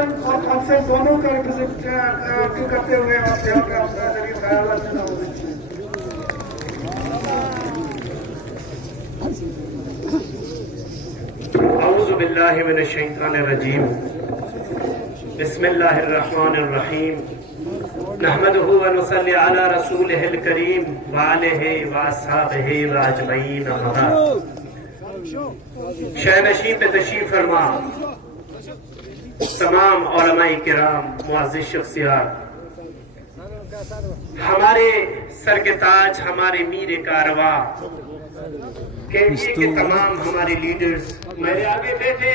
حسن اور حسین دونوں کا ریپرزینٹ کرتے ہوئے آپ یہاں پہ اپنا ذریعہ خیالات سے اعوذ باللہ من الشیطان الرجیم بسم اللہ الرحمن الرحیم نحمدہ ونصلی علی رسولہ الکریم وآلہ واصحابہ واجمعین اما بعد۔ شہ نشین پہ تشریف فرما تمام علماء کرام، معزز شخصیات، ہمارے سر کے تاج، ہمارے میر کارواں، کے تمام ہمارے لیڈرز، میرے آگے بیٹھے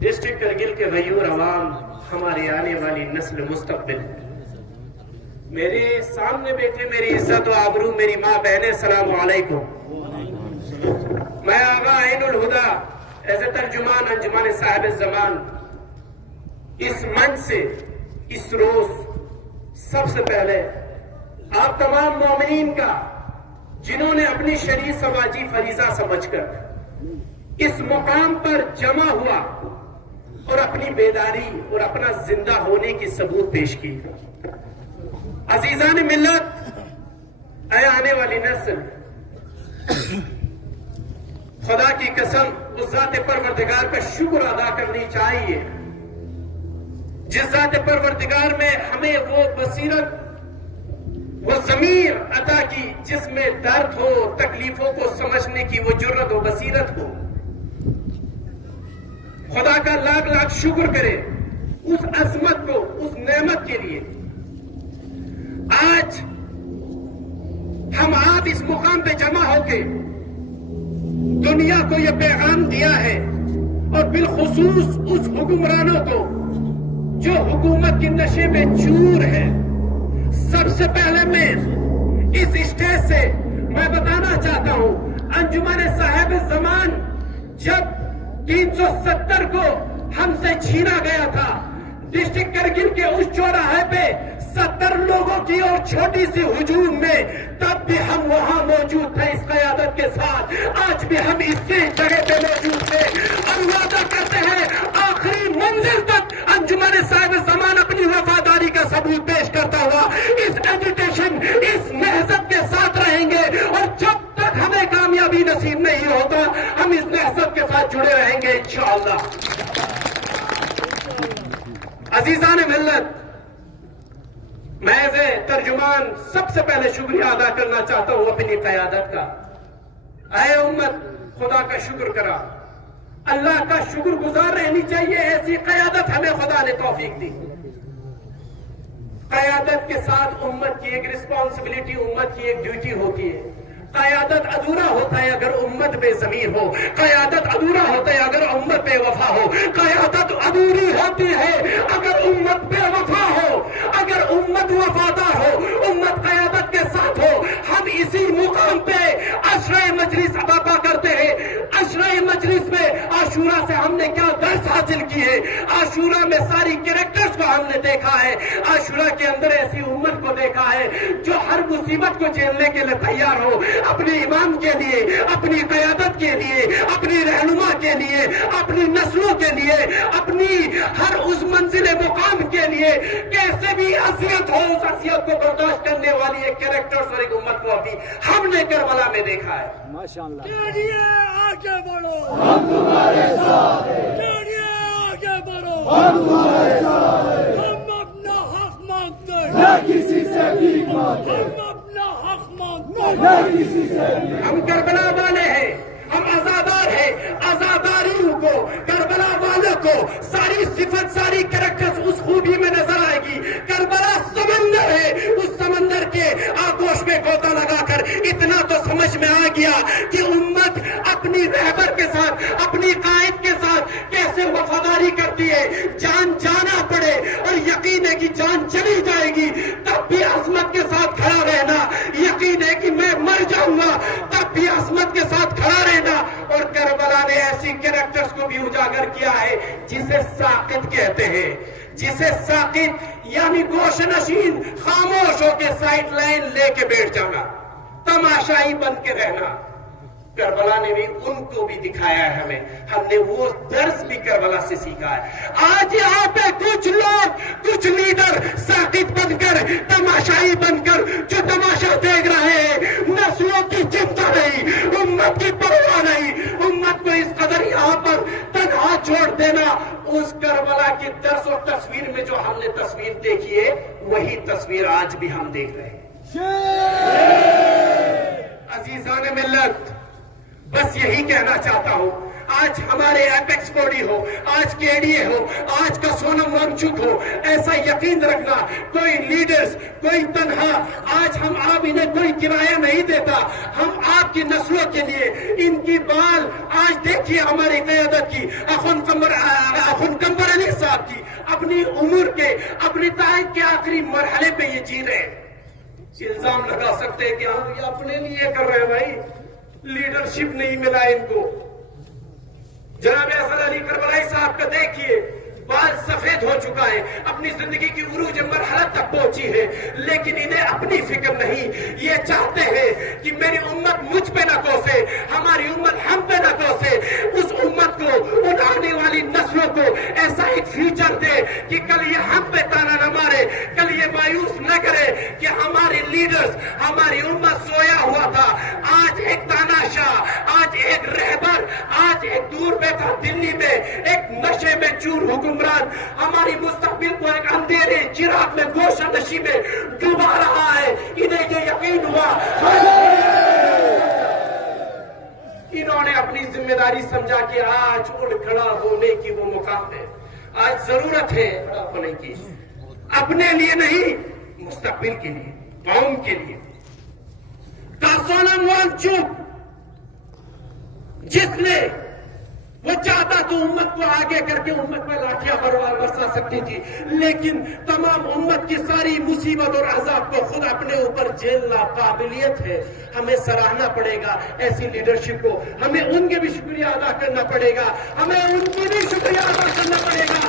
ڈسٹرکٹ کرگل کے غیور عوام، ہماری آنے والی نسل مستقبل، میرے سامنے بیٹھے میری عزت و آبرو میری ماں بہنیں، السلام علیکم۔ میں آغا عین الہدا ایز اے ترجمان انجمن صاحب الزمان اس منچ سے اس روز سب سے پہلے آپ تمام مومنین کا، جنہوں نے اپنی شرعی سماجی فریضہ سمجھ کر اس مقام پر جمع ہوا اور اپنی بیداری اور اپنا زندہ ہونے کی ثبوت پیش کی۔ عزیزان ملت، اے آنے والی نسل، خدا کی قسم اس ذات پروردگار کا شکر ادا کرنی چاہیے جس ذات پروردگار میں ہمیں وہ بصیرت، وہ ضمیر عطا کی جس میں درد ہو، تکلیفوں کو سمجھنے کی وہ جرت و بصیرت ہو۔ خدا کا لاکھ لاکھ شکر کرے اس عظمت کو، اس نعمت کے لیے۔ آج ہم آپ اس مقام پہ جمع ہو کے دنیا کو یہ پیغام دیا ہے، اور بالخصوص اس حکمرانوں کو جو حکومت کے نشے میں چور ہے۔ سب سے پہلے میں اس اسٹیج سے میں بتانا چاہتا ہوں، انجمن صاحب الزمان جب 370 کو ہم سے چھینا گیا تھا، ڈسٹرکٹ کرگل کے اس چوراہے پہ 70 لوگوں کی اور چھوٹی سی ہجوم میں، تب بھی ہم وہاں موجود تھے اس قیادت کے ساتھ۔ آج بھی ہم اس کی جگہ پہ موجود تھے اور وعدہ کرتے ہیں آخری منزل تک انجمن صاحب الزمان اپنی وفاداری کا ثبوت پیش کرتا ہوا اس ایجوٹیشن، اس نہضت کے ساتھ رہیں گے، اور جب تک ہمیں کامیابی نصیب نہیں ہوتا ہم اس نہضت کے ساتھ جڑے رہیں گے انشاءاللہ۔ عزیزان ملت، میں ایز اے ترجمان سب سے پہلے شکریہ ادا کرنا چاہتا ہوں اپنی قیادت کا۔ اے امت، خدا کا شکر کرا، اللہ کا شکر گزار رہنی چاہیے، ایسی قیادت ہمیں خدا نے توفیق دی۔ قیادت کے ساتھ امت کی ایک رسپانسبلٹی، امت کی ایک ڈیوٹی ہوتی ہے۔ قیادت ادھورا ہوتا ہے اگر امت بے ضمیر ہو، قیادت ادھورا ہوتا ہے اگر امت بے وفا ہو، قیادت ادھوری ہوتی ہے اگر امت بے وفا ہو، اگر امت وفادار ہو، امت قیادت کے ساتھ ہو۔ ہم اسی مقام پہ عشرہ مجلس برپا کرتے ہیں۔ عشرہ مجلس میں عاشورہ سے ہم نے کیا درس حاصل کی ہے، عاشورہ میں ساری کریکٹرز کو ہم نے دیکھا ہے، عاشورہ کے اندر ایسی امت کو دیکھا ہے جو ہر مصیبت کو جھیلنے کے لیے تیار ہو، اپنے امام کے لیے، اپنی قیادت کے لیے، اپنی رہنما کے لیے، اپنی نسلوں کے لیے، اپنی ہر اس منزل مقام کے لیے کیسے بھی اذیت ہو اس اذیت کو برداشت کرنے والی ایک کریکٹر اور ایک امت کو ابھی ہم نے کربلا میں دیکھا ہے۔ ماشاءاللہ، آگے بڑھو، ہم تمہارے ساتھ ہیں، آگے بڑھو، ہم تمہارے ساتھ ہیں، ہم اپنا حق مانگتے ہیں، نہ کسی سے بھیک مانگتے، ہم اپنا حق مانگتے ہیں، نہ کسی سے بھیک۔ ہم کربلا والے ہیں، ہم آزادار ہیں، آزاداریوں کو، کربلا والوں کو ساری صفت، ساری کریکٹرز اس خوبی میں نظر آئے گی۔ کربلا سمندر ہے، اس سمندر کے آگوش میں غوطہ لگا کر اتنا تو سمجھ میں آ گیا کہ امت اپنی رہبر کے ساتھ، اپنی قائد کے ساتھ کیسے وفاداری کرتی ہے۔ جان جانا پڑے اور یقین ہے کہ جان چلی جائے گی تب بھی عظمت کے ساتھ کھڑا رہنا، یقین ہے کہ میں مر جاؤں گا تب بھی عظمت کے ساتھ کھڑا رہنا۔ اور کربلا نے ایسی کریکٹرز کو بھی اجاگر کیا ہے جسے ساقط کہتے ہیں، جسے ساقط یعنی گوش نشین، خاموش ہو کے سائڈ لائن لے کے بیٹھ جانا، تماشائی بن کے رہنا۔ کربلا نے بھی ان کو بھی دکھایا ہے ہمیں، ہم نے وہ درس بھی کربلا سے سیکھا ہے۔ آج یہاں پہ کچھ کہ درس و تصویر میں جو ہم نے تصویر دیکھی ہے وہی تصویر آج بھی ہم دیکھ رہے ہیں. عزیزان ملت، بس یہی کہنا چاہتا ہوں، آج ہمارے ایپیکس باڈی ہو، آج کے ڈی اے ہو، آج کا سونم وانگچک ہو، ایسا یقین رکھنا کوئی لیڈرز، کوئی تنہا، آج ہم آپ انہیں کوئی کرایہ نہیں دیتا. ہم آپ کی نسلوں کے لیے ان کی بال آج دیکھیے ہماری قیادت کی اخن قمر علی صاحب کی اپنی عمر کے اپنی تاریخ کے آخری مرحلے پہ یہ جی رہے ہیں. الزام لگا سکتے ہیں کہ ہم یہ اپنے لیے کر رہے ہیں، بھائی لیڈرشپ نہیں ملا ان کو. جناب حسن علی کربلائی صاحب کا دیکھیے بال سفید ہو چکا ہے، اپنی زندگی کی عروج مرحلہ تک پہنچی ہے، لیکن انہیں اپنی فکر نہیں. یہ چاہتے ہیں کہ میری امت مجھ پہ نہ کوسے، ہماری امت ہم پہ نہ کوسے. اس امت کو، ان آنے والی نسلوں کو ایسا ایک فیوچر دے کہ کل یہ ہم پہ تانا نہ مارے، کل یہ مایوس نہ کرے کہ ہمارے لیڈرز، ہماری امت سویا ہوا تھا. آج ایک تاناشاہ، آج ایک رہبر، آج ایک دور بیٹھا دلی میں ایک نشے میں چور حکمران ہماری مستقبل کو ایک اندھیرے چراغ میں گوشہ نشی میں ڈوبا رہا ہے. انہیں یہ یقین ہوا، انہوں نے اپنی ذمہ داری سمجھا کہ آج اڑ کھڑا ہونے کی وہ مقام ہے. آج ضرورت ہے ہونے کی، اپنے لیے نہیں، مستقبل کے لیے، قوم کے لیے. سونم وانگچک جس نے وہ چاہتا تو امت کو آگے کر کے امت میں لاٹھیاں برسا سکتی تھی، لیکن تمام امت کی ساری مصیبت اور عذاب کو خود اپنے اوپر جھیلنا قابلیت ہے. ہمیں سراہنا پڑے گا ایسی لیڈرشپ کو، ہمیں ان کے بھی شکریہ ادا کرنا پڑے گا، ہمیں ان کی بھی شکریہ ادا کرنا پڑے گا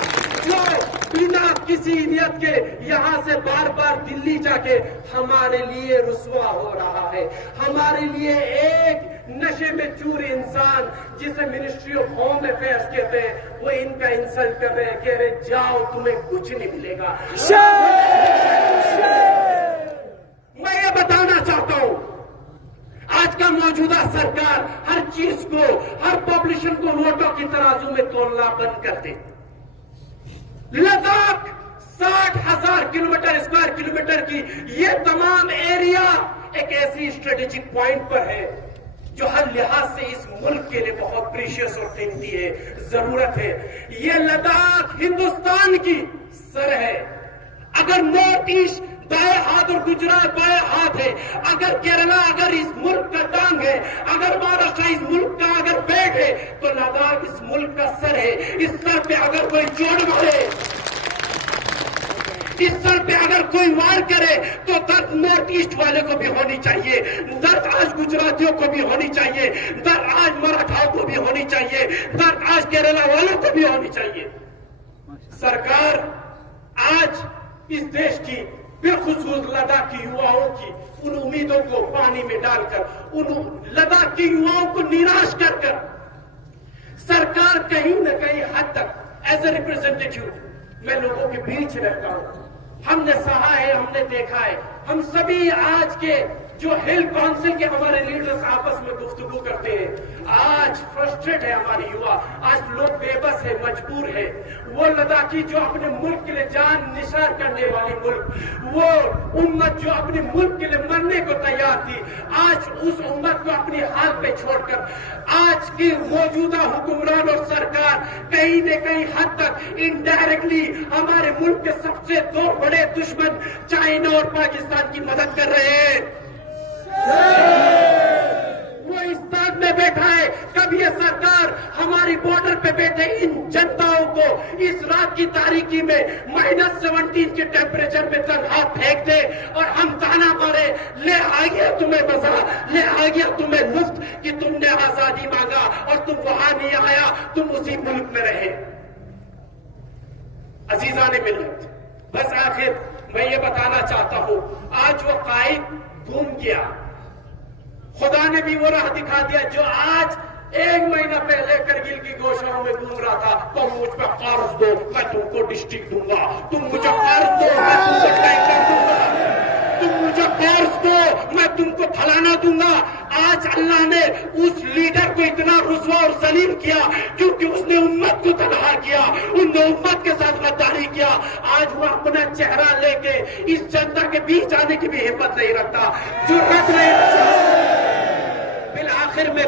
جو بنا کسی نیت کے یہاں سے بار بار دلی جا کے ہمارے لیے رسوا ہو رہا ہے. ہمارے لیے ایک نشے میں چور انسان جسے منسٹری آف ہوم افیئرس کہتے ہیں، وہ ان کا انسلٹ کر رہے ہیں، کہہ رہے جاؤ تمہیں کچھ نہیں ملے گا. میں یہ بتانا چاہتا ہوں، آج کا موجودہ سرکار ہر چیز کو، ہر پاپولیشن کو ووٹوں کی ترازو میں تولنا بند کر دے. لداخ 60,000 کلومیٹر اسکوائر کلومیٹر کی یہ تمام ایریا ایک ایسی اسٹریٹجک پوائنٹ پر ہے جو ہر لحاظ سے اس ملک کے لیے بہت پریشیس اور قیمتی ہے، ضرورت ہے. یہ لداخ ہندوستان کی سر ہے. اگر نارتھ ایسٹ دائیں ہاتھ اور گجرات بائیں ہاتھ ہے، اگر کیرلا اگر اس ملک کا ٹانگ ہے، اگر مہاراشٹر اس ملک کا اگر پیٹ ہے، تو لداخ اس ملک کا سر ہے. اس سر پہ اگر کوئی چوٹ مارے، اس سر پہ اگر کوئی وار کرے تو درد نارتھ ایسٹ والے کو بھی ہونی چاہیے، درد آج گجراتیوں کو بھی ہونی چاہیے، درد آج مراٹھاؤں کو بھی ہونی چاہیے، درد آج کیرلا والوں کو بھی ہونی چاہیے. سرکار آج اس دیش کی بالخصوص لداخ کی یواؤں کی ان امیدوں کو پانی میں ڈال کر، ان لداخ کی یواؤں کو نراش کر کر سرکار کہیں نہ کہیں حد تک ایز اے ریپرزینٹیٹیو میں لوگوں کے بیچ رہتا ہوں. ہم نے سہا ہے، ہم نے دیکھا ہے، ہم سبھی آج کے جو ہل کونسل کے ہمارے لیڈرز آپس میں گفتگو کرتے ہیں، آج فرسٹریٹ ہے ہماری یوا، آج لوگ بے بس ہے، مجبور ہے. وہ لداخی جو اپنے ملک کے لیے جان نثار کرنے والی ملک، وہ امت جو اپنے ملک کے لیے مرنے کو تیار تھی، آج اس امت کو اپنی حال پہ چھوڑ کر آج کی موجودہ حکمران اور سرکار کہیں نہ کہیں حد تک انڈائریکٹلی ہمارے ملک کے سب سے دو بڑے دشمن چائنا اور پاکستان کی مدد کر رہے ہیں. وہ اس تاج میں بیٹھا ہے، کب یہ سرکار ہماری بارڈر پہ بیٹھے ان جنتاؤں کو اس رات کی تاریکی میں -17 کے ٹیمپریچر میں تنہا پھینک دے اور ہم تانا مارے، لے آ گیا تمہیں مزہ، لے آ گیا تمہیں لطف کہ تم نے آزادی مانگا اور تم وہاں نہیں آیا، تم اسی ملک میں رہے. عزیزان ملت، بس آخر میں یہ بتانا چاہتا ہوں، آج وہ قائد گم گیا. خدا نے بھی وہ راہ دکھا دیا جو آج 1 مہینہ پہلے کرگل کی گوشاؤں میں گھوم رہا تھا. تم مجھ پہ قرض دو، میں تم کو ڈسٹرکٹ دوں گا. تم مجھے قرض دو، میں تم کو ٹینکر دوں گا. تم مجھے قرض دو، میں تم کو پھلانا دوں گا. آج اللہ نے اس لیڈر کو اتنا رسوا اور ذلیل کیا کیونکہ اس نے امت کو تنہا کیا, ان نے امت کے ساتھ غداری کیا. آج وہ اپنا چہرہ لے کے اس جنتا کے بیچ آنے کی بھی ہمت نہیں رکھتا, جرأت نہیں رکھتا.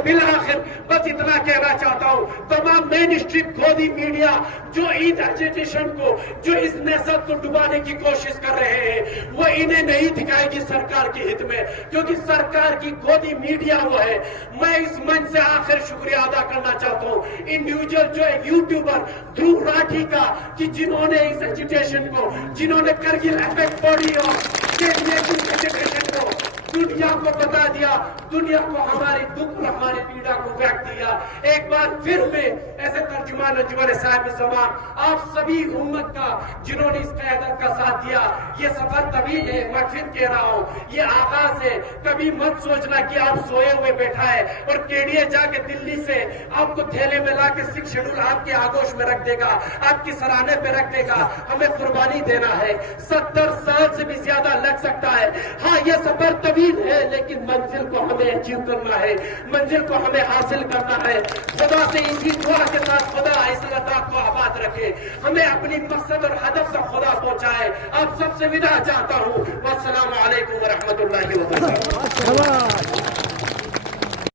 بالآخر بس اتنا کہنا چاہتا ہوں, تمام مین اسٹریم کھودی میڈیا جو عید ایجیٹیشن کو, جو اس نہضت کو ڈبانے کی کوشش کر رہے ہیں, وہ انہیں نہیں دکھائے گی سرکار کی ہت میں, کیونکہ سرکار کی کھودی میڈیا وہ ہے. میں اس منچ سے آخر شکریہ ادا کرنا چاہتا ہوں انڈیویجل جو ہے یوٹیوبر دھرو راٹھی کا, کہ جنہوں نے اس ایجیٹیشن کو, جنہوں نے کرگل ایپک باڈی اور ایجیٹیشن کو دنیا کو بتا دیا, دنیا کو ہماری دکھ اور ہماری پیڑا کو ویکٹ دیا. ایک بار پھر میں ایسے ترجمان انجمن صاحب زمان آپ سبھی امت کا جنہوں نے اس قیادت کا ساتھ دیا, یہ سفر طویل ہے, میں پھر کہہ رہا ہوں یہ آغاز ہے. کبھی مت سوچنا کہ آپ سوئے ہوئے بیٹھا ہے اور KDA جا کے دلی سے آپ کو تھیلے میں لا کے 6 شیڈول آپ کے آگوش میں رکھ دے گا, آپ کی سرانے پہ رکھ دے گا. ہمیں قربانی دینا ہے, 70 سال سے بھی زیادہ لگ سکتا ہے. ہاں یہ سفر طویل ہے, لیکن منزل کو ہمیں اچیو کرنا ہے, منزل کو ہمیں حاصل کرنا ہے. خدا سے اسی دعا کے ساتھ خدا اس عطا کو آباد رکھے, ہمیں اپنی مقصد اور ہدف تک خدا پہنچائے. آپ سب سے وداع چاہتا ہوں. والسلام علیکم ورحمۃ اللہ وبرکاتہ.